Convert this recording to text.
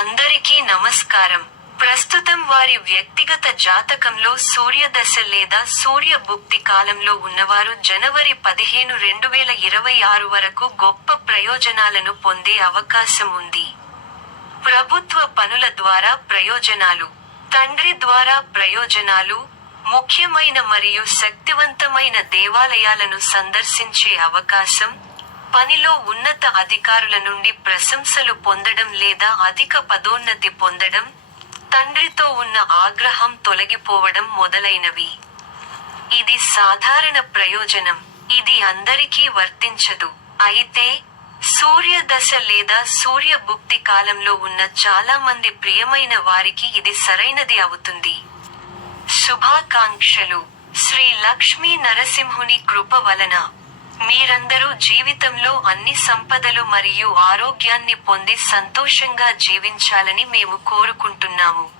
అందరికీ నమస్కారం. ప్రస్తుతం వారి వ్యక్తిగత జాతకంలో సూర్యదశ లేదా సూర్య భుక్తి కాలంలో ఉన్నవారు జనవరి పదిహేను రెండు వేల ఇరవై ఆరు వరకు గొప్ప ప్రయోజనాలను పొందే అవకాశం ఉంది. ప్రభుత్వ పనుల ద్వారా ప్రయోజనాలు తండ్రి ద్వారా ప్రయోజనాలు ముఖ్యమైన మరియు శక్తివంతమైన దేవాలయాలను సందర్శించే అవకాశం పనిలో ఉన్నత అధికారుల నుండి ప్రశంసలు పొందడం లేదా అధిక పదోన్నతి పొందడం తండ్రితో ఉన్న ఆగ్రహం తొలగిపోవడం మొదలైనవి. ఇది సాధారణ ప్రయోజనం. ఇది అందరికీ వర్తించదు. అయితే సూర్య దశ లేదా సూర్య భుక్తి కాలంలో ఉన్న చాలా మంది ప్రియమైన వారికి ఇది సరైనది అవుతుంది. శుభాకాంక్షలు. శ్రీ లక్ష్మీ నరసింహుని కృప వలన. మీరందరూ జీవితంలో అన్ని సంపదలు మరియు ఆరోగ్యాన్ని పొంది సంతోషంగా జీవించాలని మేము కోరుకుంటున్నాము.